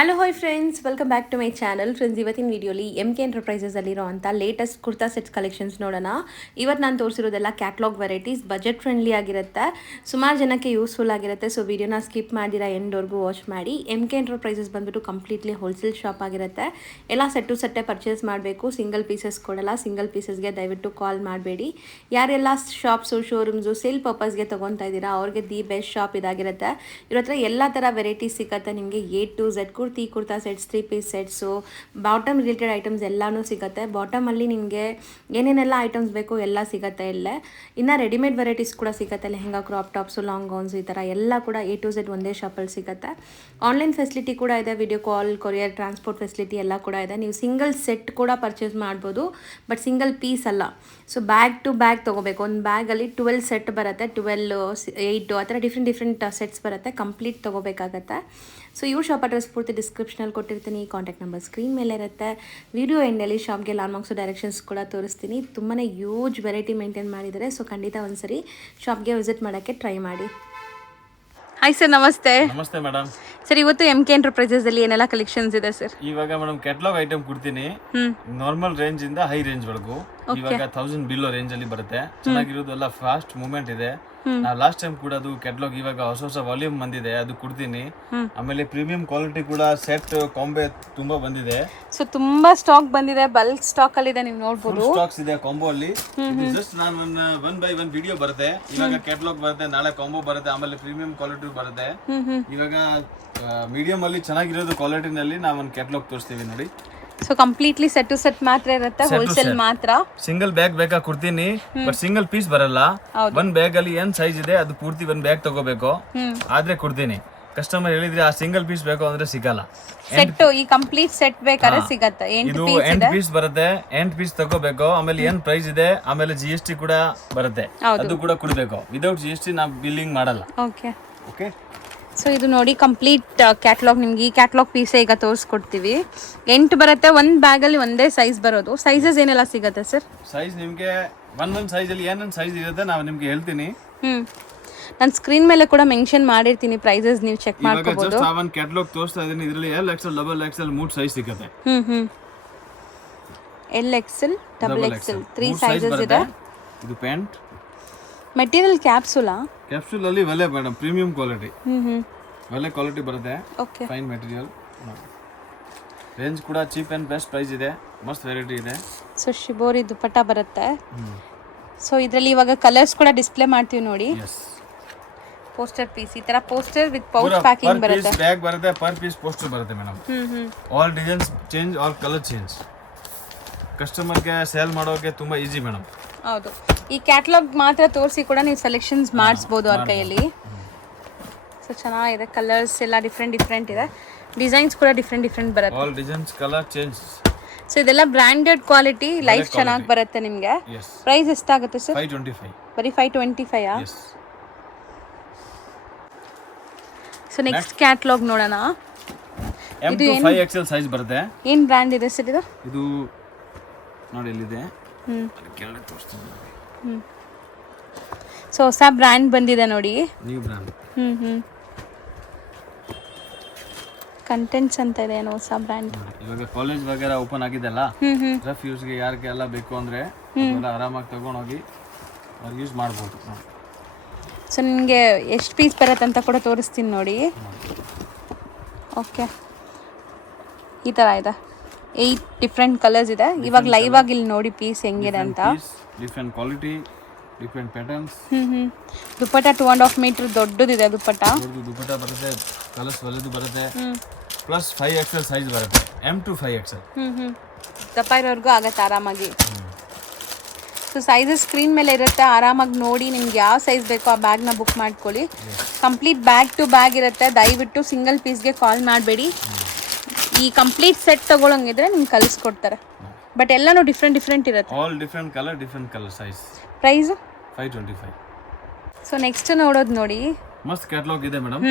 Hello hi friends, welcome back to my channel. Friends, ಇವತ್ತಿನ ವಿಡಿಯೋಲಿ MK ಎಂಟರ್ಪ್ರೈಸಸಲ್ಲಿರೋ ಅಂಥ latest kurta sets collections ನೋಡೋಣ. ಇವತ್ತು ನಾನು ತೋರಿಸಿರೋದೆಲ್ಲ ಕ್ಯಾಟ್ಲಾಗ್ ವೆರೈಟೀಸ್, ಬಜೆಟ್ ಫ್ರೆಂಡ್ಲಿ ಆಗಿರುತ್ತೆ, ಸುಮಾರು ಜನಕ್ಕೆ ಯೂಸ್ಫುಲ್ ಆಗಿರುತ್ತೆ. ಸೊ ವಿಡಿಯೋನ ಸ್ಕಿಪ್ ಮಾಡಿರ ಎಂಡ್ವರೆಗೂ ವಾಚ್ ಮಾಡಿ. MK ಎಂಟರ್ಪ್ರೈಸಸ್ ಬಂದ್ಬಿಟ್ಟು ಕಂಪ್ಲೀಟ್ಲಿ ಹೋಲ್ಸೇಲ್ ಶಾಪ್ ಆಗಿರುತ್ತೆ. ಎಲ್ಲ ಸೆಟ್ಟೇ ಪರ್ಚೇಸ್ ಮಾಡಬೇಕು, ಸಿಂಗಲ್ ಪೀಸಸ್ ಕೊಡಲ್ಲ. ಸಿಂಗಲ್ ಪೀಸಸ್ಗೆ ದಯವಿಟ್ಟು ಕಾಲ್ ಮಾಡಬೇಡಿ. ಯಾರೆಲ್ಲ ಶಾಪ್ಸು ಶೋರೂಮ್ಸು ಸೇಲ್ ಪರ್ಪಸ್ಗೆ ತೊಗೊತಾ ಇದ್ದೀರಾ ಅವ್ರಿಗೆ ದಿ ಬೆಸ್ಟ್ ಶಾಪ್ ಇದಾಗಿರುತ್ತೆ. ಇವ್ರ ಹತ್ರ ಎಲ್ಲ ಥರ ವೆರೈಟೀಸ್ ಸಿಗುತ್ತೆ ನಿಮಗೆ. A to Z kurta sets, 3 piece sets, bottom related items ಎಲ್ಲನೂ ಸಿಗುತ್ತೆ. ಬಾಟಮಲ್ಲಿ ನಿಮಗೆ ಏನೇನೆಲ್ಲ ಐಟಮ್ಸ್ ಬೇಕು ಎಲ್ಲ ಸಿಗುತ್ತೆ ಇಲ್ಲೇ. ಇನ್ನು ರೆಡಿಮೇಡ್ ವೆರೈಟೀಸ್ ಕೂಡ ಸಿಗುತ್ತೆ, lehenga, crop tops, long gowns, ಈ ಥರ ಎಲ್ಲ ಕೂಡ A to Z ಒಂದೇ ಶಾಪಲ್ಲಿ ಸಿಗುತ್ತೆ. ಆನ್ಲೈನ್ ಫೆಸಿಲಿಟಿ ಕೂಡ ಇದೆ, video call, courier, transport facility ಎಲ್ಲ ಕೂಡ ಇದೆ. ನೀವು ಸಿಂಗಲ್ ಸೆಟ್ ಕೂಡ ಪರ್ಚೇಸ್ ಮಾಡ್ಬೋದು, ಬಟ್ ಸಿಂಗಲ್ ಪೀಸ್ ಅಲ್ಲ. ಸೊ ಬ್ಯಾಗ್ ಟು ಬ್ಯಾಗ್ ತೊಗೋಬೇಕು. ಒಂದು ಬ್ಯಾಗಲ್ಲಿ 12 ಸೆಟ್ ಬರುತ್ತೆ, 12, 8 ಆ ಥರ ಡಿಫ್ರೆಂಟ್ ಸೆಟ್ಸ್ ಬರುತ್ತೆ. ಕಂಪ್ಲೀಟ್ ತೊಗೋಬೇಕಾಗತ್ತೆ. ಸೊ ಇವ್ರ ಶಾಪ್ ಅಡ್ರೆಸ್ ಪೂರ್ತಿ ಡಿಸ್ಕ್ರಿಪ್ಷನಲ್ಲಿ ಕೊಟ್ಟಿರ್ತೀನಿ, ಕಾಂಟ್ಯಾಕ್ಟ್ ನಂಬರ್ ಸ್ಕ್ರೀನ್ ಮೇಲೆ ಇರುತ್ತೆ. ವಿಡಿಯೋ ಎಂಡಲ್ಲಿ ಶಾಪ್ಗೆ ಲಾಂಗ್ ಡೈರೆಕ್ಷನ್ಸ್ ಕೂಡ ತೋರಿಸ್ತೀನಿ. ತುಂಬಾ ಯೂಜ್ ವೆರೈಟಿ ಮೇಂಟೈನ್ ಮಾಡಿದ್ದಾರೆ. ಸೊ ಖಂಡಿತ ಒಂದ್ಸರಿ ಶಾಪ್ಗೆ ವಿಸಿಟ್ ಮಾಡೋಕ್ಕೆ ಟ್ರೈ ಮಾಡಿ. ಹಾಯ್ ಸರ್, ನಮಸ್ತೆ. ನಮಸ್ತೆ ಮೇಡಮ್. ಸರ್, ಇವತ್ತು MK ಎಂಟರ್ಪ್ರೈಸಸ್ ಅಲ್ಲಿ ಏನೆಲ್ಲ ಕಲೆಕ್ಷನ್ಸ್ ಇದೆ ಸರ್? ಇವಾಗ ಮೇಡಮ್ ಕ್ಯಾಟಲಾಗ್ ಐಟಮ್ ಕೊಡ್ತೀನಿ. ನಾರ್ಮಲ್ ರೇಂಜ್ ಇಂದ ಹೈ ರೇಂಜ್ ವರೆಗೂ ಇವಾಗ 1000 ಬಿಲೋ ರೇಂಜ್ ಅಲ್ಲಿ ಬರುತ್ತೆ. ಚೆನ್ನಾಗಿರೋದು ಎಲ್ಲ ಫಾಸ್ಟ್ ಮೂವ್ಮೆಂಟ್ ಇದೆ. ನಾವು ಲಾಸ್ಟ್ ಟೈಮ್ ಕೂಡ ಅದು ಕ್ಯಾಟಲಾಗ್ ಇವಾಗ ಹೊಸ ವಾಲ್ಯೂಮ್ ಬಂದಿದೆ, ಅದು ಕೊಡ್ತೀನಿ. ಆಮೇಲೆ ಪ್ರೀಮಿಯಂ ಕ್ವಾಲಿಟಿ ಕೂಡ ಸೆಟ್ ಕಾಂಬೋ ತುಂಬಾ ಬಂದಿದೆ. ಸೊ ತುಂಬಾ ಸ್ಟಾಕ್ ಬಂದಿದೆ, ಬಲ್ಕ್ ಸ್ಟಾಕ್ ಅಲ್ಲಿ ಇದೆ, ನೀವು ನೋಡಬಹುದು. ಸ್ಟಾಕ್ಸ್ ಇದೆ ಕಾಂಬೋ ಅಲ್ಲಿ. ಜಸ್ಟ್ ನಾನು ಒನ್ ಬೈ ಒನ್ ವಿಡಿಯೋ ಬರುತ್ತೆ. ಇವಾಗ ಕ್ಯಾಟಲಾಗ್ ಬರುತ್ತೆ, ನಾಳೆ ಕಾಂಬೋ ಬರುತ್ತೆ, ಆಮೇಲೆ ಪ್ರೀಮಿಯಂ ಕ್ವಾಲಿಟಿ ಬರುತ್ತೆ. ಇವಾಗ ಮೀಡಿಯಂ ಅಲ್ಲಿ ಚೆನ್ನಾಗಿರೋದು ಕ್ವಾಲಿಟಿನಲ್ಲಿ ನಾವು ಒಂದು ಕ್ಯಾಟಲಾಗ್ ತೋರಿಸ್ತೀವಿ ನೋಡಿ. So completely set to set ಮಾತ್ರ ಇರುತ್ತೆ, ಹೋಲ್ಸೇಲ್ ಮಾತ್ರ. ಸಿಂಗಲ್ ಬ್ಯಾಗ್ ಬೇಕಾ ಕೊಡ್ತೀನಿ, ಬಟ್ ಸಿಂಗಲ್ ಪೀಸ್ ಬರಲ್ಲ. ಒಂದ್ ಬ್ಯಾಗ್ ಅಲ್ಲಿ ಏನ್ ಸೈಜ್ ಇದೆ ಅದು ಪೂರ್ತಿ ಒಂದ್ ಬ್ಯಾಗ್ ತಗೋಬೇಕು, ಆದ್ರೆ ಕೊಡ್ತೀನಿ. ಕಸ್ಟಮರ್ ಹೇಳಿದ್ರೆ ಆ ಸಿಂಗಲ್ ಪೀಸ್ ಬೇಕು ಅಂದ್ರೆ ಸಿಗಲ್ಲ. ಸೆಟ್ ಈ ಕಂಪ್ಲೀಟ್ ಸೆಟ್ ಬೇಕಾದ್ರೆ ಸಿಗತ್ತೆ. ಇದು 8 ಪೀಸ್ ಬರುತ್ತೆ, 8 ಪೀಸ್ ತಗೋಬೇಕು. ಆಮೇಲೆ ಏನ್ ಪ್ರೈಸ್ ಇದೆ, ಆಮೇಲೆ GST ಕೂಡ ಬರುತ್ತೆ, ಅದು ಕೂಡ ಕೊಡ್ಬೇಕು. ವಿದೌಟ್ GST ನಾವು ಬಿಲ್ಲಿಂಗ್ ಮಾಡಲ್ಲ. Okay okay. ಸೊ ಇದು ನೋಡಿ ಕಂಪ್ಲೀಟ್ ಕ್ಯಾಟ್ಲಾಗ್. ನಿಮ್ಗೆ ಈ ಕ್ಯಾಟ್ಲಾಗ್ ಪೀಸೇ ಈಗ ತೋರಿಸ್ಕೊಡ್ತೀವಿ. 8 ಬರುತ್ತೆ, ಒಂದು ಬ್ಯಾಗಲ್ಲಿ ಒಂದೇ ಸೈಜ್ ಬರೋದು. ಸೈಜಸ್ ಏನೆಲ್ಲ ಸಿಗುತ್ತೆ ಸರ್? ಸೈಜ್ ನಿಮಗೆ ಒಂದೊಂದು ಸೈಜ್ ಅಲ್ಲಿ ಏನೇನು ಸೈಜ್ ಇರುತ್ತೆ ನಾವು ನಿಮ್ಗೆ ಹೇಳ್ತೀನಿ. ನಾನು ಸ್ಕ್ರೀನ್ ಮೇಲೆ ಕೂಡ ಮೆನ್ಷನ್ ಮಾಡಿರ್ತೀನಿ, ಪ್ರೈಸಸ್ ನೀವು ಚೆಕ್ ಮಾಡ್ಕೋಬಹುದು. ಜಸ್ಟ್ ಒಂದು ಕ್ಯಾಟಲಾಗ್ ತೋರಿಸ್ತಾ ಇದೀನಿ. ಇದರಲ್ಲಿ LXL, XXL 3 ಸೈಜ್ ಸಿಗುತ್ತೆ. LXL, XXL 3 ಸೈಜಸ್ ಇದೆ. ಇದು ಪ್ಯಾಂಟ್ ಮೆಟೀರಿಯಲ್ ಕ್ಯಾಪ್ಸುಲಾ? ಕ್ಯಾಪ್ಸೂಲ್ ಅಲ್ಲಿ ಒಳ್ಳೆ ಮೇಡಮ್, ಪ್ರೀಮಿಯಂ ಕ್ವಾಲಿಟಿ, ಒಳ್ಳೆ ಕ್ವಾಲಿಟಿ ಬರುತ್ತೆ. Okay, fine material. ರೇಂಜ್ ಕೂಡ ಚೀಪ್ ಅಂಡ್ ಬೆಸ್ಟ್ ಪ್ರೈಸ್ ಇದೆ, ಮಸ್ತ್ ವೆರೈಟಿ ಇದೆ. ಸೊ ಶಿಬೋರಿ ದುಪಟ್ಟ ಬರುತ್ತೆ. ಸೊ ಇದರಲ್ಲಿ ಇವಾಗ ಕಲರ್ಸ್ ಕೂಡ ಡಿಸ್ಪ್ಲೇ ಮಾಡ್ತೀವಿ ನೋಡಿ. ಪೋಸ್ಟರ್ ಪೀಸ್, ಈ ತರ ಪೋಸ್ಟರ್ ವಿತ್ ಪೌಚ್ ಪ್ಯಾಕಿಂಗ್ ಬರುತ್ತೆ. ಬ್ಯಾಗ್ ಬರುತ್ತೆ, ಪರ್ ಪೀಸ್ ಪೋಸ್ಟರ್ ಬರುತ್ತೆ madam. All designs change, all colour change. ಕಸ್ಟಮರ್ಗೆ ಸೇಲ್ ಮಾಡೋಕೆ ತುಂಬಾ ಈಸಿ ಮೇಡಮ್. ಹೌದು, ಈ ಕ್ಯಾಟಲಾಗ್ ಮಾತ್ರ ತೋರಿಸಿ ಕೂಡ ನೀವು ಸೆಲೆಕ್ಷನ್ಸ್ ಮಾಡಿಸ್ಬೋದು ಅವ್ರ ಕೈಯಲ್ಲಿ. ಸೊ ಚೆನ್ನಾಗಿದೆ, ಕಲರ್ಸ್ ಎಲ್ಲ ಡಿಫ್ರೆಂಟ್ ಇದೆ, ಡಿಸೈನ್ಸ್ ಕೂಡ ಡಿಫ್ರೆಂಟ್ ಬರುತ್ತೆ. All designs colour change. So ಇದೆಲ್ಲ ಬ್ರಾಂಡೆಡ್ ಕ್ವಾಲಿಟಿ, ಲೈಫ್ ಚೆನ್ನಾಗಿ ಬರುತ್ತೆ ನಿಮಗೆ. ಪ್ರೈಸ್ ಎಷ್ಟಾಗುತ್ತೆ ಸರ್? 525. ಬರೀ 525. ಸೊ ನೆಕ್ಸ್ಟ್ ಕ್ಯಾಟಲಾಗ್ ನೋಡೋಣ. M to 5XL ಸೈಜ್ ಬರುತ್ತೆ. ಏನು ಬ್ರ್ಯಾಂಡ್ ಇದೆ ಸರ್ ಇದು? ಇದು ನೋಡಿ ಇಲ್ಲಿದೆ, ಕೆಳಗೆ ತೋರಿಸ್ತೀನಿ. ಸೊ ಹೊಸ ಬ್ರ್ಯಾಂಡ್ ಬಂದಿದೆ ನೋಡಿ, ನ್ಯೂ ಬ್ರ್ಯಾಂಡ್. ಕಂಟೆಂಟ್ಸ್ ಅಂತ ಇದೆ, ಏನೋ ಹೊಸ ಬ್ರ್ಯಾಂಡ್. ಇವಾಗ ಕಾಲೇಜ್ ವಗೇರಾ ಓಪನ್ ಆಗಿದೆಲ್ಲ, ರಫ್ ಯೂಸ್ಗೆ ಯಾರಿಗೆಲ್ಲ ಬೇಕು ಅಂದ್ರೆ ಆರಾಮಾಗಿ ತಗೊಂಡೋಗಿ ಯೂಸ್ ಮಾಡ್ಬೋದು. ಸೊ ನಿಮಗೆ ಎಷ್ಟು ಪೀಸ್ ಬರುತ್ತೆ ಅಂತ ಕೂಡ ತೋರಿಸ್ತೀನಿ ನೋಡಿ. ಓಕೆ, ಈ ಥರ ಇದೆ, 8 ಡಿಫ್ರೆಂಟ್ ಕಲರ್ಸ್ ಇದೆ. ಇವಾಗ ಲೈವ್ ಆಗಿ ಇಲ್ಲಿ ನೋಡಿ ಪೀಸ್ ಹೆಂಗಿದೆ ಅಂತ. Different quality, different patterns. Dupatta 2.5 metre ದೊಡ್ಡದಿದೆ ದುಪಟ್ಟ. ದುಪಟ್ಟ ಬರುತ್ತೆ, ಕಲರ್ಸ್ ಒಳ್ಳೆದು ಬರುತ್ತೆ. ಪ್ಲಸ್ 5XL ಸೈಜ್ ಬರುತ್ತೆ, M to 5XL. ದಪ್ಪ ಇರೋರ್ಗೂ ಆಗತ್ತೆ ಆರಾಮಾಗಿ. ಸೊ ಸೈಜಸ್ ಸ್ಕ್ರೀನ್ ಮೇಲೆ ಇರುತ್ತೆ, ಆರಾಮಾಗಿ ನೋಡಿ ನಿಮ್ಗೆ ಯಾವ ಸೈಜ್ ಬೇಕೋ ಆ ಬ್ಯಾಗ್ನ ಬುಕ್ ಮಾಡ್ಕೊಳ್ಳಿ. ಕಂಪ್ಲೀಟ್ ಬ್ಯಾಗ್ ಟು ಬ್ಯಾಗ್ ಇರುತ್ತೆ. ದಯವಿಟ್ಟು ಸಿಂಗಲ್ ಪೀಸ್ಗೆ ಕಾಲ್ ಮಾಡಬೇಡಿ. ಈ ಕಂಪ್ಲೀಟ್ ಸೆಟ್ ತಗೊಳ್ಳಂಗಿದ್ರೆ ನಿಮ್ಗೆ ಕಳಿಸ್ಕೊಡ್ತಾರೆ, ಬಟ್ ಎಲ್ಲಾನು ಡಿಫ್ರೆಂಟ್ ಇರುತ್ತೆ. All different colour size. Price 525. So next ನೋಡೋದು ನೋಡಿ, ಮಸ್ತ್ ಕ್ಯಾಟಲಾಗ್ ಇದೆ ಮೇಡಮ್,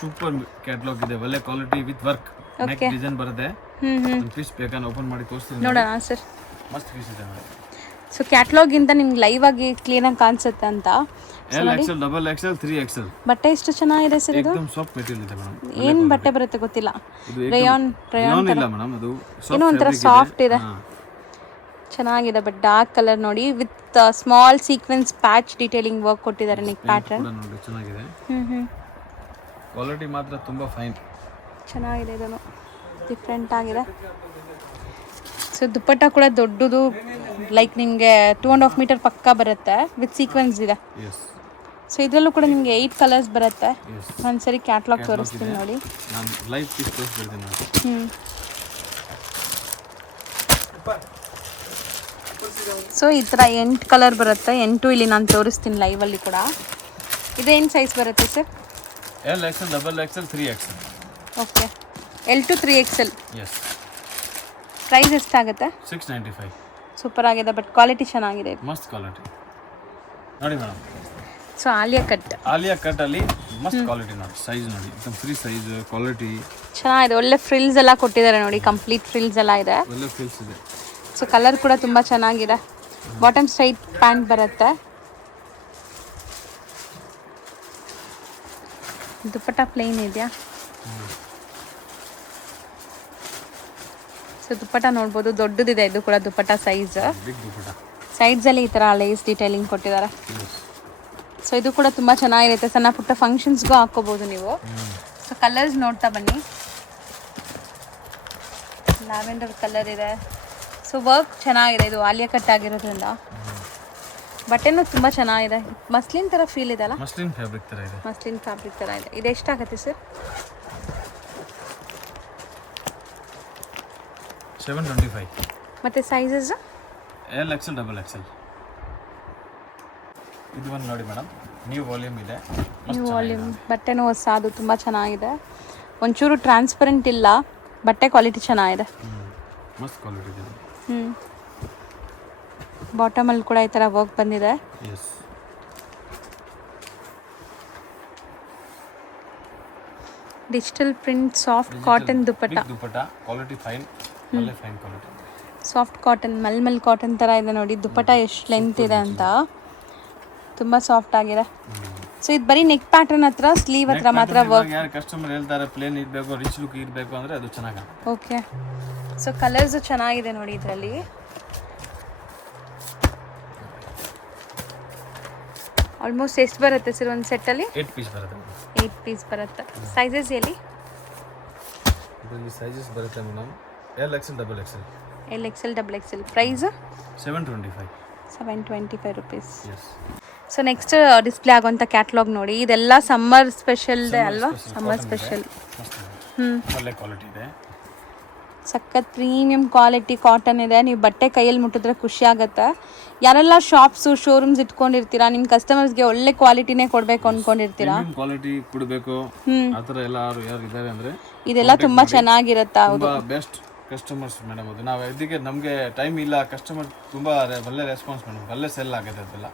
ಸೂಪರ್ ಕ್ಯಾಟಲಾಗ್ ಇದೆ, ಒಳ್ಳೆ quality with work. Neck design ಬರುತ್ತೆ. ಒಂದು ಪೀಸ್ ಬೇಕಾದ್ರೆ ಓಪನ್ ಮಾಡಿ ತೋರಿಸ್ತೀನಿ ನೋಡೋಣ ಸರ್. ಮಸ್ತ್ ಪೀಸ್ ಇದೆ ಮೇಡಮ್. ಸೊ ಕ್ಯಾಟ್ಲಾಗಿಂತ ನಿಮ್ಗೆ ಲೈವ್ ಆಗಿ ಕ್ಲೀನಾಗಿ ಕಾಣಿಸುತ್ತೆ ಅಂತ. L XL, double XL, 3XL. ಬಟ್ಟೆ ಎಷ್ಟು ಚೆನ್ನಾಗಿದೆ ಸರ್ ಇದು. एकदम ಸಾಫ್ಟ್ ಮೆಟೀರಿಯಲ್ ಇದೆ ಮೇಡಮ್. ಏನು ಬಟ್ಟೆ ಬರುತ್ತೆ ಗೊತ್ತಿಲ್ಲ. ಇದು ರೇಯಾನ್ ಇಲ್ಲ ಮೇಡಮ್, ಅದು ಏನೋ ಒಂಥರ ಸಾಫ್ಟ್ ಇದೆ. ಚೆನ್ನಾಗಿದೆ. ಬಟ್ ಡಾರ್ಕ್ ಕಲರ್ ನೋಡಿ with small sequence patch detailing work ಕೊಟ್ಟಿದ್ದಾರೆ ನೆಕ್ ಪ್ಯಾಟರ್ನ್. ನೋಡಿ ಚೆನ್ನಾಗಿದೆ. ಕ್ವಾಲಿಟಿ ಮಾತ್ರ ತುಂಬಾ ಫೈನ್. ಚೆನ್ನಾಗಿದೆ, ಇದನ್ನು ಡಿಫ್ರೆಂಟ್ ಆಗಿದೆ. ಸೊ ದುಪ್ಪಟ್ಟ ಕೂಡ ದೊಡ್ಡದು, ಲೈಕ್ ನಿಮಗೆ 2.5 ಮೀಟರ್ ಪಕ್ಕ ಬರುತ್ತೆ ವಿತ್ ಸೀಕ್ವೆನ್ಸ್ ಇದೆ. ಸೊ ಇದರಲ್ಲೂ ಕೂಡ ನಿಮಗೆ 8 ಕಲರ್ಸ್ ಬರುತ್ತೆ. ಒಂದ್ಸರಿ ಕ್ಯಾಟ್ಲಾಗ್ ತೋರಿಸ್ತೀನಿ ನೋಡಿ. ನಾನು ಲೈವ್ ಪೀಸ್ ತೋರಿಸ್ಬಿಡ್ತೀನಿ ನೋಡಿ. ಸೊ ಈ ಥರ 8 ಕಲರ್ ಬರುತ್ತೆ. 8 ಇಲ್ಲಿ ನಾನು ತೋರಿಸ್ತೀನಿ ಲೈವಲ್ಲಿ ಕೂಡ. ಇದೇನು ಸೈಜ್ ಬರುತ್ತೆ sir? L XL, double XL, 3XL. Okay, L to 3XL. Yes. Price ಎಷ್ಟಾಗುತ್ತೆ? 695. ಸೂಪರ್ ಆಗಿದೆ, ಬಟ್ ಕ್ವಾಲಿಟಿ ಚೆನ್ನಾಗಿದೆ. ಮಸ್ತ್ ಕ್ವಾಲಿಟಿ ನೋಡಿ ಮೇಡಮ್. ಸೊ ಆಲಿಯಾ ಕಟ್ ಅಲ್ಲಿ ಮಸ್ತ್ ಕ್ವಾಲಿಟಿ ನೋಡಿ. ಸೈಜ್ ನೋಡಿ, एकदम ಫ್ರೀ ಸೈಜ್, ಕ್ವಾಲಿಟಿ ಚೆನ್ನಾಗಿದೆ. ಒಳ್ಳೆ ಫ್ರಿಲ್ಸ್ ಎಲ್ಲ ಕೊಟ್ಟಿದ್ದಾರೆ ನೋಡಿ, ಕಂಪ್ಲೀಟ್ ಫ್ರಿಲ್ಸ್ ಎಲ್ಲ ಇದೆ. ಒಳ್ಳೆ ಫ್ರಿಲ್ಸ್ ಇದೆ. ಸೊ ಕಲರ್ ಕೂಡ ತುಂಬ ಚೆನ್ನಾಗಿದೆ. ಬಾಟಮ್ ಸ್ಟ್ರೈಟ್ ಪ್ಯಾಂಟ್ ಬರುತ್ತೆ. ದುಪ್ಪಟ್ಟ ಪ್ಲೇನ್ ಇದೆಯಾ? ಸೊ ದುಪ್ಪಟ್ಟ ನೋಡ್ಬೋದು, ದೊಡ್ಡದಿದೆ ಇದು ಕೂಡ ದುಪ್ಪಟ್ಟ ಸೈಜ್. ಸೈಡ್ಸಲ್ಲಿ ಈ ಥರ ಲೇಸ್ ಡೀಟೇಲಿಂಗ್ ಕೊಟ್ಟಿದ್ದಾರೆ. ಸೊ ಇದು ಕೂಡ ತುಂಬ ಚೆನ್ನಾಗಿರುತ್ತೆ. ಸಣ್ಣ ಪುಟ್ಟ ಫಂಕ್ಷನ್ಸ್ಗೂ ಹಾಕ್ಕೋಬೋದು ನೀವು. ಸೊ ಕಲರ್ಸ್ ನೋಡ್ತಾ ಬನ್ನಿ. ಲ್ಯಾವೆಂಡರ್ ಕಲರ್ ಇದೆ. ಸೊ ವರ್ಕ್ ಚೆನ್ನಾಗಿದೆ, ಇದು ಆಲಿಯಾ ಕಟ್ ಆಗಿರೋದ್ರಿಂದ. ಬಟ್ಟೆನೂ ತುಂಬ ಚೆನ್ನಾಗಿದೆ. ಮಸ್ಲಿನ್ ಥರ ಫೀಲ್ ಇದೆ ಅಲ್ಲ? ಮಸ್ಲಿನ್ ಫ್ಯಾಬ್ರಿಕ್ ಥರ ಇದೆ. ಮಸ್ಲಿನ್ ಫ್ಯಾಬ್ರಿಕ್ ಥರ ಇದೆ. ಇದು ಎಷ್ಟಾಗುತ್ತೆ ಸರ್? 725. ಮತ್ತು sizes? L XL, double Excel. ಇದು ಒಂದು ನೋಡಿ ಮೇಡಮ್, ನ್ಯೂ ವಾಲ್ಯೂಮ್ ಇದೆ. ನ್ಯೂ ವಾಲ್ಯೂಮ್ ಬಟ್ಟೆನೂ ಹೊಸದು, ತುಂಬ ಚೆನ್ನಾಗಿದೆ. ಒಂಚೂರು ಟ್ರಾನ್ಸ್ಪರೆಂಟ್ ಇಲ್ಲ, ಬಟ್ಟೆ ಕ್ವಾಲಿಟಿ ಚೆನ್ನಾಗಿದೆ. ಮಸ್ತ್ ಕ್ವಾಲಿಟಿ ಇದೆ. ಬಾಟಮಲ್ಲಿ ಕೂಡ ಈ ಥರ ವರ್ಕ್ ಬಂದಿದೆ. Yes. Digital print soft cotton dupatta. Quality fine, ಒಳ್ಳೆ fine quality. Soft cotton, mulmul cotton ಥರ ಇದೆ ನೋಡಿ. ದುಪ್ಪಟ್ಟ ಎಷ್ಟು ಲೆಂತ್ ಇದೆ ಅಂತ, ತುಂಬ ಸಾಫ್ಟ್ ಆಗಿದೆ. ಸೊ ಇದು ಬರೀ ನೆಕ್ ಪ್ಯಾಟರ್ನ್ ಹತ್ರ, ಸ್ಲೀವ್ ಹತ್ರ ಮಾತ್ರ ವರ್ಕ್. ಯಾರು ಕಸ್ಟಮರ್ ಹೇಳ್ತಾರೆ ಪ್ಲೇನ್ ಇರಬೇಕು, ರಿಚ್ ಲುಕ್ ಇರಬೇಕು ಅಂದರೆ ಅದು ಚೆನ್ನಾಗಿ. ಓಕೆ. ಸೊ ಕಲರ್ಸ್ ಚೆನ್ನಾಗಿದೆ ನೋಡಿ ಇದರಲ್ಲಿ. ಆಲ್ಮೋಸ್ಟ್ ಎಷ್ಟು ಬರುತ್ತೆ ಸರ್ ಒಂದು ಸೆಟ್ಟಲ್ಲಿ? 8 ಪೀಸ್ ಬರುತ್ತೆ. 8 ಪೀಸ್ ಬರುತ್ತೆ. ಸೈಜಸ್ ಎಲ್ಲಿ? ಇದರಲ್ಲಿ ಸೈಜಸ್ ಬರುತ್ತೆ madam. L XL, double XL. L XL, double XL. Price 725. 725 rupees. Yes. So next display ಆಗುವಂಥ ಕ್ಯಾಟ್ಲಾಗ್ ನೋಡಿ. ಇದೆಲ್ಲ ಸಮ್ಮರ್ ಸ್ಪೆಷಲ್ ಅಲ್ವಾ? Summer special. ಒಳ್ಳೆ ಕ್ವಾಲಿಟಿ ಇದೆ. ಸಖತ್ ಪ್ರೀಮಿಯಂ ಕ್ವಾಲಿಟಿ ಕಾಟನ್ ಇದೆ. ನೀವು ಬಟ್ಟೆ ಕೈಯಲ್ಲಿ ಮುಟ್ಟಿದ್ರೆ ಖುಷಿ ಆಗುತ್ತೆ. ಯಾರೆಲ್ಲ ಶಾಪ್ಸು ಶೋರೂಮ್ಸ್ ಇಟ್ಕೊಂಡಿರ್ತೀರಾ, ನಿಮ್ಮ ಕಸ್ಟಮರ್ಸ್ಗೆ ಒಳ್ಳೆ ಕ್ವಾಲಿಟಿನೇ ಕೊಡಬೇಕು ಅಂದ್ಕೊಂಡಿರ್ತೀರಾ, ಕ್ವಾಲಿಟಿ ಕೊಡಬೇಕು ಆ ಥರ ಎಲ್ಲ ಯಾರು ಇದ್ದಾರೆ ಅಂದರೆ ಇದೆಲ್ಲ ತುಂಬ ಚೆನ್ನಾಗಿರುತ್ತೆ. ಹೌದು, ಬೆಸ್ಟ್ ಕಸ್ಟಮರ್ಸ್ ಮೇಡಮ್. ಅದು ನಾವು ಇದಕ್ಕೆ ನಮಗೆ ಟೈಮ್ ಇಲ್ಲ, ಕಸ್ಟಮರ್ ತುಂಬ ಒಳ್ಳೆ ರೆಸ್ಪಾನ್ಸ್ ಮೇಡಮ್, ಒಳ್ಳೆ ಸೆಲ್ ಆಗುತ್ತೆ ಅದೆಲ್ಲ.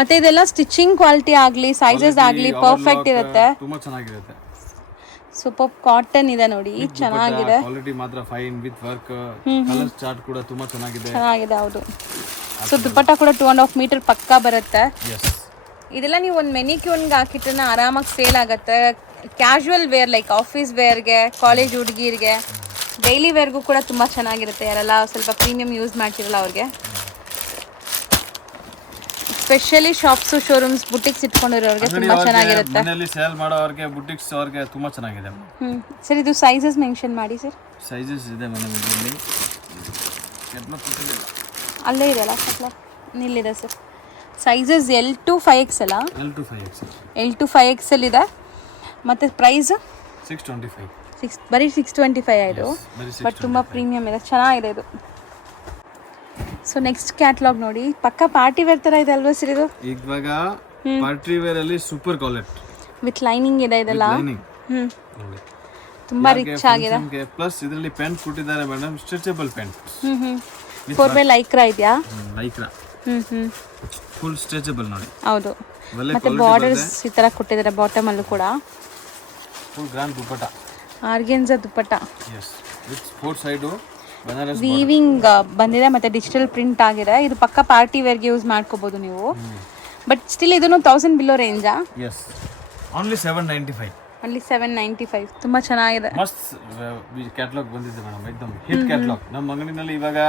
ಮತ್ತೆ ಇದೆಲ್ಲ ಸ್ಟಿಚಿಂಗ್ ಕ್ವಾಲಿಟಿ ಆಗಲಿ, ಸೈಜಸ್ ಆಗಲಿ ಪರ್ಫೆಕ್ಟ್ ಇರುತ್ತೆ. ತುಂಬ ಚೆನ್ನಾಗಿರುತ್ತೆ. ಸೂಪರ್ ಕಾಟನ್ ಇದೆ ನೋಡಿ, ಚೆನ್ನಾಗಿದೆ. ಕ್ವಾಲಿಟಿ ಮಾತ್ರ fine with work. Colour chart ಕೂಡ ತುಂಬಾ ಚೆನ್ನಾಗಿದೆ. ಹೌದು. ಸೊ ದುಪ್ಪಟ್ಟ ಕೂಡ 2.5 ಮೀಟರ್ ಪಕ್ಕ ಬರುತ್ತೆ. ಎಸ್. ಇದೆಲ್ಲ ನೀವು ಒಂದು ಮೆನಿಕ್ಯೂನ್ಗೆ ಹಾಕಿಟ್ರೆ ಆರಾಮಾಗಿ ಸೇಲ್ ಆಗುತ್ತೆ. ಕ್ಯಾಶುವಲ್ ವೇರ್ ಲೈಕ್ ಆಫೀಸ್ ವೇರ್ಗೆ, ಕಾಲೇಜ್ ಹುಡುಗಿರಿಗೆ, ಡೈಲಿ ವೇರ್ಗೂ ಕೂಡ ತುಂಬ ಚೆನ್ನಾಗಿರುತ್ತೆ. ಯಾರೆಲ್ಲ ಸ್ವಲ್ಪ ಪ್ರೀಮಿಯಂ ಯೂಸ್ ಮಾಡ್ತಿರಲ್ಲ ಅವ್ರಿಗೆ. ಸ್ಪೆಷಲಿ ಶಾಪ್ಸ್, ಶೋರೂಮ್ಸ್, ಬುಟಿಕ್ಸ್ ಇಟ್ಕೊಂಡಿರೋರಿಗೆ ತುಂಬ ಚೆನ್ನಾಗಿರುತ್ತೆ. ಮನೆಯಲ್ಲಿ ಸೇಲ್ ಮಾಡೋರಿಗೆ, ಬುಟಿಕ್ಸ್ ಅವ್ರಿಗೆ ತುಂಬಾ ಚೆನ್ನಾಗಿದೆ. ಸರ್ ಇದು ಸೈಜಸ್ ಮೆನ್ಷನ್ ಮಾಡಿ ಸರ್. ಸೈಜಸ್ ಇದೆ ಮೇಡಮ್ ಇದರಲ್ಲಿ. ಅಲ್ಲೇ ಇದೆಯಲ್ಲ ನಿಲ್ಲಿದೆ sir. Sizes L to 5XL. L to 5XL. L to 5XL ಇದೆ. ಮತ್ತು ಪ್ರೈಸ್ 625. ಬರೀ 625 ಆಯಿತು. ಬಟ್ ತುಂಬ ಪ್ರೀಮಿಯಮ್ ಇದೆ, ಚೆನ್ನಾಗಿದೆ ಇದು. ಸೊ ನೆಕ್ಸ್ಟ್ ಕ್ಯಾಟ್ಲಾಗ್ ನೋಡಿ. ಪಕ್ಕ ಪಾರ್ಟಿ ವೇರ್ ಥರ ಇದೆ ಅಲ್ವಾ ಸರ್ ಇದು? ಇವಾಗ ಪಾರ್ಟಿ ವೇರ್ ಅಲ್ಲಿ ಸೂಪರ್ ಕ್ವಾಲಿಟಿ ವಿತ್ ಲೈನಿಂಗ್ ಇದೆ ಇದೆಲ್ಲ. ತುಂಬಾ ರಿಚ್ ಆಗಿದೆ. ಪ್ಲಸ್ ಇದರಲ್ಲಿ ಪ್ಯಾಂಟ್ ಕೊಟ್ಟಿದ್ದಾರೆ ಮೇಡಮ್, ಸ್ಟ್ರೆಚಬಲ್ ಪ್ಯಾಂಟ್. 4 ಲೈಕ್ರಾ ಇದೆಯಾ? ಲೈಕ್ರಾ ಫುಲ್ ಸ್ಟ್ರೆಚಬಲ್ ನೋಡಿ. ಹೌದು. ಮತ್ತೆ ಬಾರ್ಡರ್ಸ್ ಈ ತರ ಕೊಟ್ಟಿದ್ದಾರೆ ಬಾಟಮ್ ಅಲ್ಲೂ ಕೂಡ. Full grand dupatta, organza dupatta. Yes, with 4 side Banaras weaving ಬಂದಿದೆ ಮತ್ತು ಡಿಜಿಟಲ್ ಪ್ರಿಂಟ್ ಆಗಿದೆ. ಇದು ಪಕ್ಕ ಪಾರ್ಟಿ ವೇರ್ಗೆ ಯೂಸ್ ಮಾಡ್ಕೋಬೋದು ನೀವು. ಬಟ್ ಸ್ಟಿಲ್ ಇದನ್ನು 1000 ಬಿಲೋ ರೇಂಜಾ? S, only 795. ಅಲ್ಲಿ 795. ತುಂಬ ಚೆನ್ನಾಗಿದೆ. ಮಸ್ತ್ ಕ್ಯಾಟ್ಲಾಗ್ ಬಂದಿದೆ ಮೇಡಮ್, ಎಕ್ದಮ್ ಹಿಟ್ ಕ್ಯಾಟ್ಲಾಗ್. ನಮ್ಮ ಅಂಗಡಿನಲ್ಲಿ ಇವಾಗ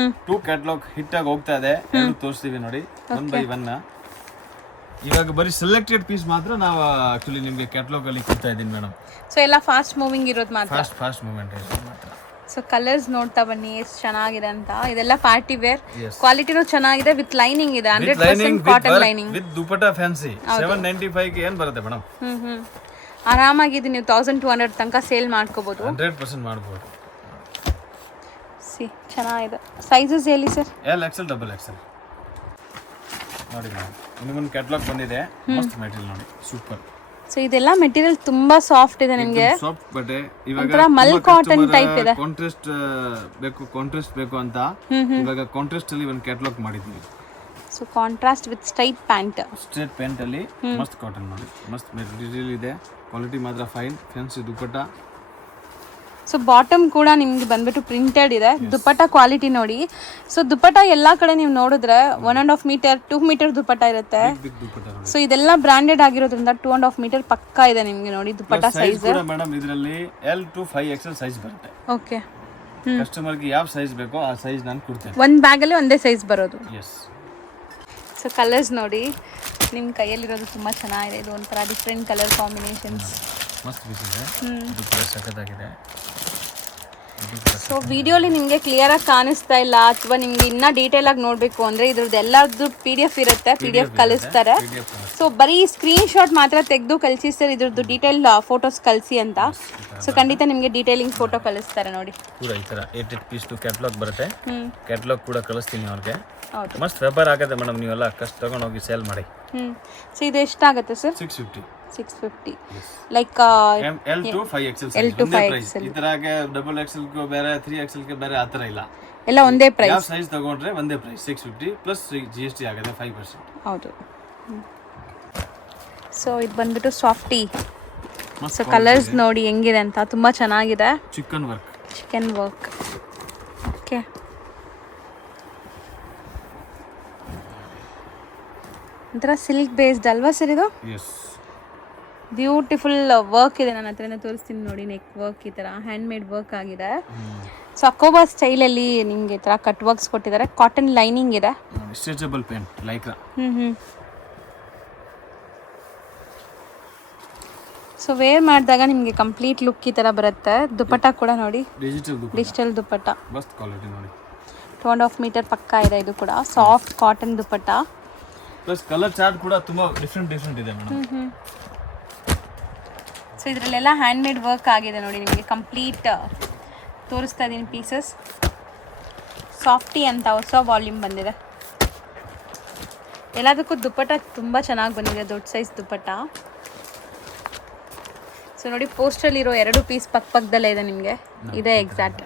2 ಕ್ಯಾಟ್ಲಾಗ್ ಹಿಟ್ ಆಗಿ ಹೋಗ್ತಾ ಇದೆ. 2 ತೋರಿಸ್ತೀವಿ ನೋಡಿ, 1 by 1. ಇವಾಗ ಬರೀ ಸೆಲೆಕ್ಟೆಡ್ ಪೀಸ್ ಮಾತ್ರ ನಾವು ಆಕ್ಚುಲಿ ನಿಮಗೆ ಕ್ಯಾಟ್ಲಾಗ್ ಅಲ್ಲಿ ಕೊಡ್ತಾ ಇದ್ದೀನಿ ಮೇಡಮ್. ಸೊ ಎಲ್ಲ ಫಾಸ್ಟ್ ಮೂವಿಂಗ್ ಇರೋದು ಮಾತ್ರ. ಫಾಸ್ಟ್ ಮೂವ್ಮೆಂಟ್ ಇದೆ ಮಾತ್ರ. ಸೊ ಕಲರ್ಸ್ ನೋಡ್ತಾ ಬನ್ನಿ ಎಷ್ಟು ಚೆನ್ನಾಗಿದೆ ಅಂತ. ಇದೆಲ್ಲ ಪಾರ್ಟಿ ವೇರ್, ಕ್ವಾಲಿಟಿನೂ ಚೆನ್ನಾಗಿದೆ, ವಿತ್ ಲೈನಿಂಗ್ ಇದೆ. 100% cotton lining with dupatta fancy. 795 ಗೆ ಏನು ಬರುತ್ತೆ ಮೇಡಮ್? ಆರಾಮಾಗಿ ಇದು ನೀವು 1200 ತನಕ ಸೇಲ್ ಮಾಡ್ಕೋಬಹುದು. 100% ಮಾಡ್ಬೋದು. ಚೆನ್ನಾಗಿದೆ. ಸೈಜಸ್ ಹೇಳಿ sir? L XL, double Excel ನೋಡಿ ಮೇಡಮ್. ಇನ್ನೊಂದು ಕ್ಯಾಟ್ಲಾಗ್ ಬಂದಿದೆ, ಮಸ್ತ್ ಮೆಟೀರಿಯಲ್ ನೋಡಿ, ಸೂಪರ್. ಸೊ ಇದೆಲ್ಲ ಮೆಟೀರಿಯಲ್ ತುಂಬಾ ಸಾಫ್ಟ್ ಇದೆ ನಿಮಗೆ. ಸಾಫ್ಟ್ ಬಟ್ಟೆ. ಇವಾಗ ಒಂಥರ ಮಲ್ ಕಾಟನ್ ಟೈಪ್ ಇದೆ. ಕಾಂಟ್ರಾಸ್ಟ್ ಬೇಕು ಅಂತ ಇವಾಗ ಕಾಂಟ್ರಾಸ್ಟ್ ಅಲ್ಲಿ ಒಂದು ಕ್ಯಾಟ್ಲಾಗ್ ಮಾಡಿದ್ವಿ. So contrast with straight pant. Straight pant ಅಲ್ಲಿ ಮಸ್ತ್ ಕಾಟನ್ ನೋಡಿ, ಮಸ್ತ್ ಮೆಟೀರಿಯಲ್ ಇದೆ. ಕ್ವಾಲಿಟಿ ಮಾತ್ರ fine. Fancy dupatta. So bottom ಕೂಡ ನಿಮ್ಗೆ ಬಂದ್ಬಿಟ್ಟು ಪ್ರಿಂಟೆಡ್ ಇದೆ. ದುಪಟ್ಟಾ ಕ್ವಾಲಿಟಿ ನೋಡಿ. ಸೊ ದುಪಟ್ಟಾ ಎಲ್ಲಾ ಕಡೆ ನೀವು ನೋಡಿದ್ರೆ 1.5 ಮೀಟರ್ 2 ಮೀಟರ್ ದುಪಟ್ಟಾ ಇರುತ್ತೆ. ಸೊ ಇದೆಲ್ಲ ಬ್ರಾಂಡೆಡ್ ಆಗಿರೋದ್ರಿಂದ 2.5 ಮೀಟರ್ ಪಕ್ಕಾ ಇದೆ ನಿಮ್ಗೆ ನೋಡಿ ದುಪಟ್ಟಾ ಸೈಜ್. ಮೇಡಮ್ ಇದರಲ್ಲಿ L to 5XL ಸೈಜ್ ಬರುತ್ತೆ. ಓಕೆ. ಕಸ್ಟಮರ್ ಗೆ ಯಾವ ಸೈಜ್ ಬೇಕೋ ಆ ಸೈಜ್ ನಾನು ಕೊಡ್ತೇನೆ. ಒಂದು ಬ್ಯಾಗ್ ಅಲ್ಲಿ ಒಂದೇ ಸೈಜ್ ಬರೋದು. ಎಸ್. ಸೊ ಕಲರ್ಸ್ ನೋಡಿ, ನಿಮ್ಮ ಕೈಯಲ್ಲಿರೋದು ತುಂಬ ಚೆನ್ನಾಗಿದೆ. ಇದು ಒಂಥರ ಡಿಫ್ರೆಂಟ್ ಕಲರ್ ಕಾಂಬಿನೇಷನ್ಸ್. ಮಸ್ತ್ ಇದೆ. ಇದು ಕಲರ್ ಸಖತ್ತಾಗಿದೆ. ಸೊ ವಿಡಿಯೋಲಿ ನಿಮಗೆ ಕ್ಲಿಯರಾಗಿ ಕಾಣಿಸ್ತಾ ಇಲ್ಲ ಅಥವಾ ನಿಮ್ಗೆ ಇನ್ನೂ ಡೀಟೇಲ್ ಆಗಿ ನೋಡಬೇಕು ಅಂದರೆ ಇದ್ರದ್ದು ಎಲ್ಲರದ್ದು PDF ಇರುತ್ತೆ. PDF ಕಳಿಸ್ತಾರೆ. ಸೊ ಬರೀ ಸ್ಕ್ರೀನ್ ಶಾಟ್ ಮಾತ್ರ ತೆಗೆದು ಕಳಿಸಿ ಸರ್ ಇದ್ರದ್ದು ಡೀಟೇಲ್ ಫೋಟೋಸ್ ಕಳಿಸಿ ಅಂತ. ಸೊ ಖಂಡಿತ ನಿಮಗೆ ಡೀಟೇಲಿಂಗ್ ಫೋಟೋ ಕಳಿಸ್ತಾರೆ ನೋಡಿ. ಕೂಡ ಈ ಥರ 8 ಪೀಸ್ ಕ್ಯಾಟ್ಲಾಗ್ ಬರುತ್ತೆ. ಕ್ಯಾಟ್ಲಾಗ್ ಕೂಡ ಕಳಿಸ್ತೀನಿ ಅವ್ರಿಗೆ. ಹೌದು, ಮಸ್ತ್ ವ್ಯಾಪಾರ ಆಗುತ್ತೆ ಮೇಡಮ್. ನೀವೆಲ್ಲ ಕಷ್ಟ ತಗೊಂಡೋಗಿ ಸೇಲ್ ಮಾಡಿ. ಸೊ ಇದು ಎಷ್ಟಾಗುತ್ತೆ sir? 650. Like L to 5XL L to 5XL. ಈ ತರಗೆ ಡಬಲ್ ಎಕ್ಸೆಲ್ ಗೆ ಬೇರೆ 3XL ಗೆ ಬೇರೆ ಆ ಥರ ಇಲ್ಲ. ಎಲ್ಲ ಒಂದೇ ಪ್ರೈಸ್. ಯಾವ ಸೈಜ್ ತಗೊಂಡ್ರೆ ಒಂದೇ ಪ್ರೈಸ್. 650 ಪ್ಲಸ್ GST ಆಗುತ್ತೆ 5%. ಹೌದು. ಸೊ ಇದು ಬಂದ್ಬಿಟ್ಟು ಸಾಫ್ಟಿ. ಸೊ ಕಲರ್ಸ್ ನೋಡಿ ಹೆಂಗಿದೆ ಅಂತ, ತುಂಬ ಚೆನ್ನಾಗಿದೆ. ಚಿಕನ್ ವರ್ಕ್. ಓಕೆ. ಒಂಥರ ಸಿಲ್ಕ್ ಬೇಸ್ಡ್ ಅಲ್ವಾ ಸರ್ ಇದು? ಎಸ್. ಬ್ಯೂಟಿಫುಲ್ ವರ್ಕ್ ಇದೆ. ನನ್ನ ಹತ್ರನೇ ತೋರಿಸ್ತೀನಿ ನೋಡಿ. ನೆಕ್ ವರ್ಕ್ ಈ ಥರ ಹ್ಯಾಂಡ್ ಮೇಡ್ ವರ್ಕ್ ಆಗಿದೆ. ಸೊ ಅಕೋಬಾ ಸ್ಟೈಲಲ್ಲಿ ನಿಮಗೆ ಈ ಥರ ಕಟ್ ವರ್ಕ್ಸ್ ಕೊಟ್ಟಿದ್ದಾರೆ. ಕಾಟನ್ ಲೈನಿಂಗ್ ಇದೆ. Stretchable pant Lycra. So wear ಮಾಡಿದಾಗ ನಿಮಗೆ ಕಂಪ್ಲೀಟ್ ಲುಕ್ ಈ ಥರ ಬರುತ್ತೆ. ದುಪಟ್ಟಾ ಕೂಡ ನೋಡಿ, ಡಿಜಿಟಲ್ ದುಪಟ್ಟಾ. ಮಸ್ತ್ ಕ್ವಾಲಿಟಿ ನೋಡಿ. 2.5 ಮೀಟರ್ ಪಕ್ಕಾ ಇದೆ. ಇದು ಕೂಡ soft cotton dupatta. Plus colour chart ಕೂಡ ತುಂಬಾ ಡಿಫ್ರೆಂಟ್ ಇದೆ ಮೇಡಮ್. ಸೊ ಇದರಲ್ಲೆಲ್ಲ ಹ್ಯಾಂಡ್ ಮೇಡ್ ವರ್ಕ್ ಆಗಿದೆ ನೋಡಿ. ನಿಮಗೆ ಕಂಪ್ಲೀಟ್ ತೋರಿಸ್ತಾ ಇದ್ದೀನಿ ಪೀಸಸ್. ಸಾಫ್ಟಿ ಅಂತ ಹೊಸ ವಾಲ್ಯೂಮ್ ಬಂದಿದೆ. ಎಲ್ಲದಕ್ಕೂ ದುಪಟ್ಟಾ ತುಂಬ ಚೆನ್ನಾಗಿ ಬಂದಿದೆ. ದೊಡ್ಡ ಸೈಜ್ ದುಪಟ್ಟಾ. ಸೊ ನೋಡಿ, ಪೋಸ್ಟಲ್ಲಿರೋ 2 ಪೀಸ್ ಪಕ್ಕದಲ್ಲೇ ಇದೆ ನಿಮಗೆ. ಇದೆ ಎಕ್ಸಾಕ್ಟ್.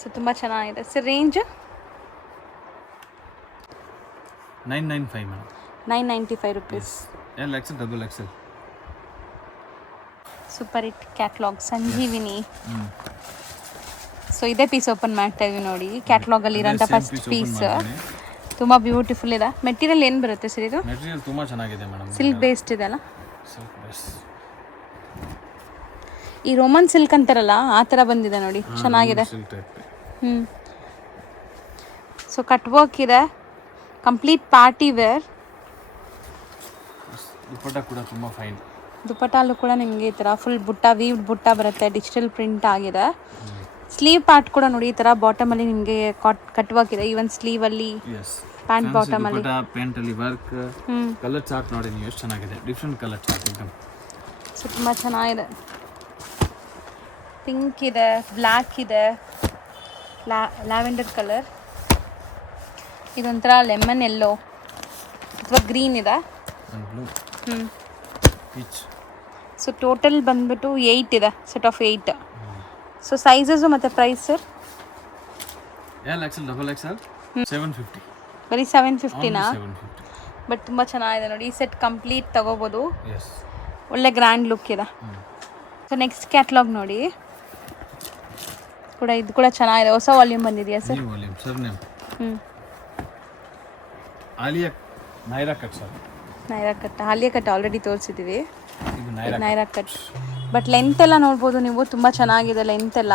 ಸೊ ತುಂಬ ಚೆನ್ನಾಗಿದೆ. Sir range 995 madam. 995 rupees. L XL, double XL. Super hit catalogue Sanjeevini. So ಇದೇ ಪೀಸ್ ಓಪನ್ ಮಾಡ್ತಾ ಇದೀವಿ ನೋಡಿ. ಕ್ಯಾಟ್ಲಾಗಲ್ಲಿ ಇರೋಂಥ ಫಸ್ಟ್ ಪೀಸ್ ತುಂಬ ಬ್ಯೂಟಿಫುಲ್ ಇದೆ. ಮೆಟೀರಿಯಲ್ ಏನು ಬರುತ್ತೆ ಸರ್ ಇದು? ಮೆಟೀರಿಯಲ್ ತುಂಬ ಚೆನ್ನಾಗಿದೆ ಮೇಡಮ್. ಸಿಲ್ಕ್ ಬೇಸ್ಡ್ ಇದೆ ಅಲ್ಲ? Silk base. ಈ ರೋಮನ್ ಸಿಲ್ಕ್ ಅಂತಾರಲ್ಲ ಆ ಥರ ಬಂದಿದೆ ನೋಡಿ, ಚೆನ್ನಾಗಿದೆ. ಸೊ ಕಟ್ ವರ್ಕ್ ಇದೆ, ಕಂಪ್ಲೀಟ್ ಪಾರ್ಟಿ ವೇರ್. ದುಪಟ್ಟಾ ಕೂಡ ತುಂಬ ಫೈನ್. ದುಪಟ್ಟಾಲು ಕೂಡ ನಿಮಗೆ ಈ ಥರ ಫುಲ್ ಬುಟ್ಟ, ವೀವ್ಡ್ ಬುಟ್ಟ ಬರುತ್ತೆ. ಡಿಜಿಟಲ್ ಪ್ರಿಂಟ್ ಆಗಿದೆ. ಸ್ಲೀವ್ ಪಾರ್ಟ್ ಕೂಡ ನೋಡಿ, ಈ ಥರ ಬಾಟಮಲ್ಲಿ ನಿಮಗೆ ಕಟ್ ವರ್ಕ್ ಇದೆ. ಈವನ್ ಸ್ಲೀವಲ್ಲಿ, ಪ್ಯಾಂಟ್ ಬಾಟಮಲ್ಲಿ, ಪ್ಯಾಂಟಲ್ಲಿ ವರ್ಕ್. ಕಲರ್ ಚಾರ್ಟ್ ನೋಡಿ ನೀವು ಎಷ್ಟು ಚೆನ್ನಾಗಿದೆ. ಡಿಫ್ರೆಂಟ್ ಕಲರ್ ಚಾರ್ಟ್ एकदम. ಸೊ ತುಂಬ ಚೆನ್ನಾಗಿದೆ. ಪಿಂಕ್ ಇದೆ, ಬ್ಲ್ಯಾಕ್ ಇದೆ, ಲ್ಯಾವೆಂಡರ್ ಕಲರ್. ಇದೊಂಥರ ಲೆಮನ್ ಎಲ್ಲೋ ಅಥವಾ ಗ್ರೀನ್ ಇದೆ. ಸೊ ಟೋಟಲ್ ಬಂದ್ಬಿಟ್ಟು 8 ಇದೆ, ಸೆಟ್ ಆಫ್ 8. ಸೊ ಸೈಜಸ್ಸು ಮತ್ತು price sir? L XL, double XL 750. ಬರೀ 750ನಾ? ಬಟ್ ತುಂಬ ಚೆನ್ನಾಗಿದೆ ನೋಡಿ. ಈ ಸೆಟ್ ಕಂಪ್ಲೀಟ್ ತಗೋಬೋದು. ಒಳ್ಳೆ ಗ್ರ್ಯಾಂಡ್ ಲುಕ್ ಇದೆ. ಸೊ ನೆಕ್ಸ್ಟ್ ಕ್ಯಾಟ್ಲಾಗ್ ನೋಡಿ. ಕೂಡ ಇದು ಕೂಡ ಚೆನ್ನಾಗಿದೆ, ಹೊಸ ವಾಲ್ಯೂಮ್ ಬಂದಿದೆಯಾ sir? New volume sir name ಹ್ಞೂ Alia Naira cut sir. Naira cut, Alia cut already ತೋರಿಸಿದ್ದೀವಿ, ಇದು Naira Naira cut. But length ಎಲ್ಲ ನೋಡ್ಬೋದು ನೀವು, ತುಂಬ ಚೆನ್ನಾಗಿದೆ ಲೆಂತ್ ಎಲ್ಲ.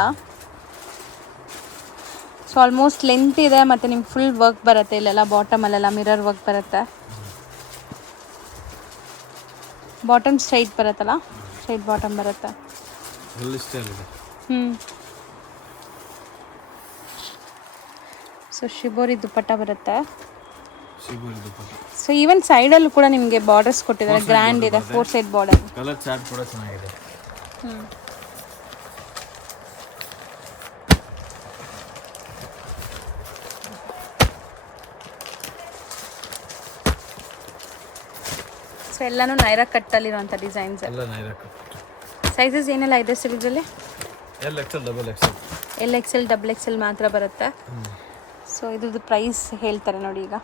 ಸೊ ಆಲ್ಮೋಸ್ಟ್ ಲೆಂತ್ ಇದೆ ಮತ್ತು ನಿಮ್ಗೆ ಫುಲ್ ವರ್ಕ್ ಬರುತ್ತೆ ಇಲ್ಲೆಲ್ಲ, ಬಾಟಮಲ್ಲೆಲ್ಲ ಮಿರರ್ ವರ್ಕ್ ಬರುತ್ತೆ. ಬಾಟಮ್ ಸ್ಟ್ರೈಟ್ ಬರುತ್ತಲ್ಲ, ಸ್ಟ್ರೈಟ್ ಬಾಟಮ್ ಬರುತ್ತೆ. ಫುಲ್ ಸ್ಟೈಲ್ ಇದೆ. ಸೊ ಶಿಬೋರಿ ದುಪ್ಪಟ್ಟ ಬರುತ್ತೆ. ಶಿಬೋರಿ ದುಪ್ಪಟ್ಟ. ಸೊ ಈವನ್ ಸೈಡಲ್ಲೂ ಕೂಡ ನಿಮಗೆ ಬಾರ್ಡರ್ಸ್ ಕೊಟ್ಟಿದ್ದಾರೆ, ಗ್ರ್ಯಾಂಡ್ ಇದೆ, 4 ಸೈಡ್ ಬಾರ್ಡರ್. ಕಲರ್ ಚಾರ್ಟ್ ಕೂಡ ಚೆನ್ನಾಗಿದೆ. ಸೊ ಎಲ್ಲನೂ ನೈರಾ ಕಟ್ಟಲ್ಲಿರುವಂಥ ಡಿಸೈನ್ಸ್. ಎಲ್ಲ ನೈರಾ ಕಟ್. ಸೈಜಸ್ ಏನೆಲ್ಲ ಇದೆ ಸರ್ ಇದರಲ್ಲಿ? XL, XXL. LXL, XXL ಮಾತ್ರ ಬರುತ್ತೆ. ಸೊ ಇದ್ರದ್ದು ಪ್ರೈಸ್ ಹೇಳ್ತಾರೆ ನೋಡಿ ಈಗ.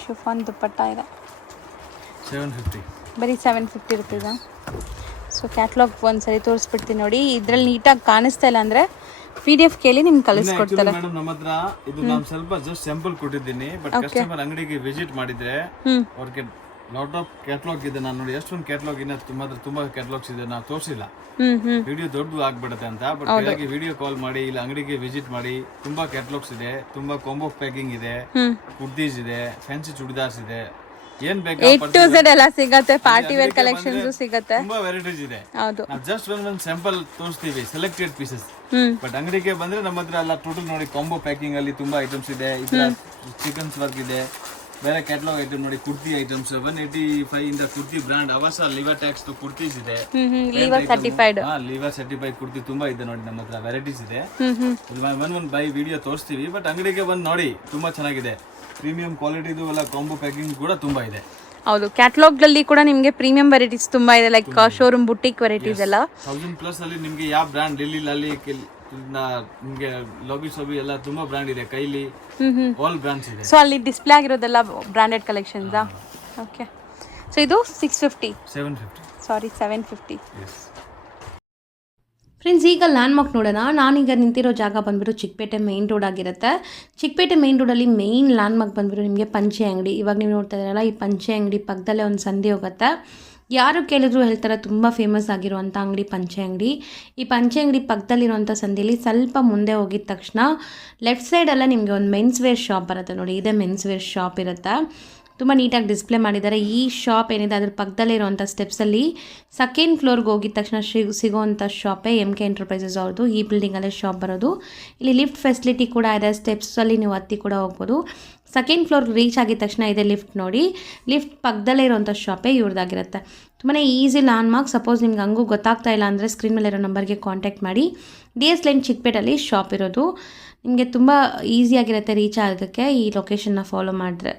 ಶಿಫಾನ್ ದುಪ್ಪಟ್ಟ ಇದೆ, 750. ಬರೀ 750 ರುಪೀಸಾ? ಸೊ ಕ್ಯಾಟ್ಲಾಗ್ ಒಂದ್ಸರಿ ತೋರಿಸ್ಬಿಡ್ತೀನಿ ನೋಡಿ. ಇದ್ರಲ್ಲಿ ನೀಟಾಗಿ ಕಾಣಿಸ್ತಾ ಇಲ್ಲ ಅಂದರೆ PDF ಕೇಳಿ ನಿಮ್ಗೆ ಕಳಿಸ್ಕೊಡ್ತಾರೆ. ಮೇಡಮ್ ನಮ್ಮ ಹತ್ರ ಇದು ನಾನು ಸ್ವಲ್ಪ ಜಸ್ಟ್ ಸ್ಯಾಂಪಲ್ ಕೊಟ್ಟಿದ್ದೀನಿ, ಬಟ್ ಕಸ್ಟಮರ್ ಅಂಗಡಿಗೆ ವಿಸಿಟ್ ಮಾಡಿದ್ರೆ ಅವ್ರಿಗೆ ಲಾಟ್ ಆಫ್ ಕ್ಯಾಟ್ಲಾಗ್ ಇದೆ. ನಾನು ನೋಡಿ ಎಷ್ಟೊಂದು ಕ್ಯಾಟ್ಲಾಗ್ ಇನ್ನ ತುಂಬಾ ಕ್ಯಾಟ್ಲಾಗ್ಸ್ ಇದೆ, ನಾವು ತೋರಿಸಿಲ್ಲ, ವಿಡಿಯೋ ದೊಡ್ಡದು ಆಗ್ಬಿಡುತ್ತೆ ಅಂತ. ಬಟ್ ಬೆಳಗ್ಗೆ ವಿಡಿಯೋ ಕಾಲ್ ಮಾಡಿ ಇಲ್ಲ ಅಂಗಡಿಗೆ ವಿಸಿಟ್ ಮಾಡಿ, ತುಂಬಾ ಕ್ಯಾಟ್ಲಾಗ್ಸ್ ಇದೆ, ತುಂಬಾ ಕಾಂಬೋ ಪ್ಯಾಕಿಂಗ್ ಇದೆ, ಕುರ್ತೀಸ್ ಇದೆ, ಫ್ಯಾನ್ಸಿ ಚೂಡಿದಾರ್ಸ್ ಇದೆ, ಏನ್ ಬೇಕು A to Z ಎಲ್ಲ ಸಿಗುತ್ತೆ, ಪಾರ್ಟಿ ವೇರ್ ಕಲೆಕ್ಷನ್ಸ್ ಸಿಗುತ್ತೆ, ತುಂಬಾ ವೆರೈಟೀಸ್ ಇದೆ. ಹೌದು. ನಾವು ಜಸ್ಟ್ ಒಂದು ಸ್ಯಾಂಪಲ್ ತೋರಿಸ್ತೀವಿ, ಸೆಲೆಕ್ಟೆಡ್ ಪೀಸಸ್. ಬಟ್ ಅಂಗಡಿಗೆ ಬಂದ್ರೆ ನಮ್ಮ ಹತ್ರ ಎಲ್ಲ ಟೋಟಲ್ ನೋಡಿ ಕಾಂಬೋ ಪ್ಯಾಕಿಂಗ್ ಅಲ್ಲಿ ತುಂಬಾ ಐಟಮ್ಸ್ ಇದೆ. ಈ ತರ ಚಿಕನ್ಸ್ ವರ್ಕ್ ಇದೆ, ಬೇರೆ ಕ್ಯಾಟಲಾಗ್ ಐಟಮ್ ನೋಡಿ, ಕುರ್ತಿ ಐಟಮ್ಸ್ 185 ಇಂದ ಕುರ್ತಿ ಬ್ರಾಂಡ್ ಅವಸ ಲಿವರ್ ಟ್ಯಾಕ್ಸ್ ಕುರ್ತೀಸ್ ಇದೆ, Liva certified. Liva certified kurti ತುಂಬಾ ಇದೆ ನೋಡಿ, ನಮ್ಮ ಹತ್ರ ವೆರೈಟೀಸ್ ಇದೆ. ಒನ್ ಬೈ ವಿಡಿಯೋ ತೋರಿಸ್ತೀವಿ, ಬಟ್ ಅಂಗಡಿಗೆ ಬಂದು ನೋಡಿ, ತುಂಬಾ ಚೆನ್ನಾಗಿದೆ. ಪ್ರೀಮಿಯಂ ಕ್ವಾಲಿಟಿದು ಎಲ್ಲ ಕಾಂಬೋ ಪ್ಯಾಕಿಂಗ್ ಕೂಡ ತುಂಬಾ ಇದೆ. ಹೌದು, ಕ್ಯಾಟಲಾಗ್ ಅಲ್ಲಿ ಕೂಡ ನಿಮಗೆ ಪ್ರೀಮಿಯಂ ವೆರೈಟೀಸ್ ತುಂಬಾ ಇದೆ, ಲೈಕ್ ಶೋರೂಮ್ ಬುಟಿಕ್ ವೆರೈಟೀಸ್ ಎಲ್ಲ 1000+ ಅಲ್ಲಿ ನಿಮಗೆ ಯಾವ ಬ್ರಾಂಡ್ ಲಿಲ್ಲಿ ಲಲ್ಲಿ ನಿಮಗೆ ಲಾಬಿ ಸೋಬಿ ಎಲ್ಲ ತುಂಬಾ ಬ್ರಾಂಡ್ ಇದೆ, ಕೈಲಿ ಆಲ್ ಬ್ರಾಂಡ್ಸ್ ಇದೆ. ಸೊ ಅಲ್ಲಿ ಡಿಸ್ಪ್ಲೇ ಆಗಿರೋದೆಲ್ಲ ಬ್ರಾಂಡೆಡ್ ಕಲೆಕ್ಷನ್ಸ್. ಓಕೆ, ಸೊ ಇದು 650, 750, ಸಾರಿ 750. ಫ್ರೆಂಡ್ಸ್, ಈಗ ಲ್ಯಾಂಡ್ ಮಾರ್ಕ್ ನೋಡೋಣ. ನಾನೀಗ ನಿಂತಿರೋ ಜಾಗ ಬಂದ್ಬಿಟ್ಟು ಚಿಕ್ಕಪೇಟೆ ಮೇನ್ ರೋಡ್ ಆಗಿರುತ್ತೆ. ಚಿಕ್ಕಪೇಟೆ ಮೇನ್ ರೋಡಲ್ಲಿ ಮೇನ್ ಲ್ಯಾಂಡ್ ಮಾರ್ಕ್ ಬಂದ್ಬಿಟ್ಟು ನಿಮಗೆ ಪಂಚೆ ಅಂಗಡಿ. ಇವಾಗ ನೀವು ನೋಡ್ತಾ ಇದ್ದೀರಲ್ಲ, ಈ ಪಂಚೆ ಅಂಗಡಿ ಪಕ್ಕದಲ್ಲೇ ಒಂದು ಸಂಧಿ ಹೋಗುತ್ತೆ. ಯಾರು ಕೇಳಿದ್ರು ಹೇಳ್ತಾರೆ ತುಂಬ ಫೇಮಸ್ ಆಗಿರುವಂಥ ಅಂಗಡಿ ಪಂಚೆ ಅಂಗಡಿ. ಈ ಪಂಚೆ ಅಂಗಡಿ ಪಕ್ಕದಲ್ಲಿರುವಂಥ ಸಂಧಿಯಲ್ಲಿ ಸ್ವಲ್ಪ ಮುಂದೆ ಹೋಗಿದ ತಕ್ಷಣ ಲೆಫ್ಟ್ ಸೈಡಲ್ಲೇ ನಿಮಗೆ ಒಂದು ಮೆನ್ಸ್ ವೇರ್ ಶಾಪ್ ಬರುತ್ತೆ ನೋಡಿ. ಇದೇ ಮೆನ್ಸ್ ವೇರ್ ಶಾಪ್ ಇರುತ್ತೆ, ತುಂಬ ನೀಟಾಗಿ ಡಿಸ್ಪ್ಲೇ ಮಾಡಿದ್ದಾರೆ. ಈ ಶಾಪ್ ಏನಿದೆ ಅದ್ರ ಪಕ್ಕದಲ್ಲೇ ಇರುವಂಥ ಸ್ಟೆಪ್ಸಲ್ಲಿ ಸೆಕೆಂಡ್ ಫ್ಲೋರ್ಗೆ ಹೋಗಿದ ತಕ್ಷಣ ಸಿಗೋವಂಥ ಶಾಪೇ MK ಎಂಟರ್ಪ್ರೈಸಸ್ ಅವ್ರದ್ದು. ಈ ಬಿಲ್ಡಿಂಗಲ್ಲೇ ಶಾಪ್ ಬರೋದು. ಇಲ್ಲಿ ಲಿಫ್ಟ್ ಫೆಸಿಲಿಟಿ ಕೂಡ ಇದೆ, ಸ್ಟೆಪ್ಸಲ್ಲಿ ನೀವು ಹತ್ತಿ ಕೂಡ ಹೋಗ್ಬೋದು. ಸೆಕೆಂಡ್ ಫ್ಲೋರ್ಗೆ ರೀಚ್ ಆಗಿದ ತಕ್ಷಣ ಇದೆ ಲಿಫ್ಟ್ ನೋಡಿ, ಲಿಫ್ಟ್ ಪಕ್ಕದಲ್ಲೇ ಇರೋವಂಥ ಶಾಪೇ ಇವ್ರದ್ದಾಗಿರುತ್ತೆ. ತುಂಬಾ ಈಸಿ ಲ್ಯಾಂಡ್ ಮಾರ್ಕ್. ಸಪೋಸ್ ನಿಮ್ಗೆ ಹಂಗೂ ಗೊತ್ತಾಗ್ತಾ ಇಲ್ಲ ಅಂದರೆ ಸ್ಕ್ರೀನ್ ಮೇಲೆ ಇರೋ ನಂಬರ್ಗೆ ಕಾಂಟ್ಯಾಕ್ಟ್ ಮಾಡಿ. DS ಲೈನ್ ಚಿಕ್ಕಪೇಟಲ್ಲಿ ಶಾಪ್ ಇರೋದು. ನಿಮಗೆ ತುಂಬ ಈಸಿಯಾಗಿರುತ್ತೆ ರೀಚ್ ಆಗೋಕ್ಕೆ ಈ ಲೊಕೇಶನ್ನ ಫಾಲೋ ಮಾಡಿದ್ರೆ.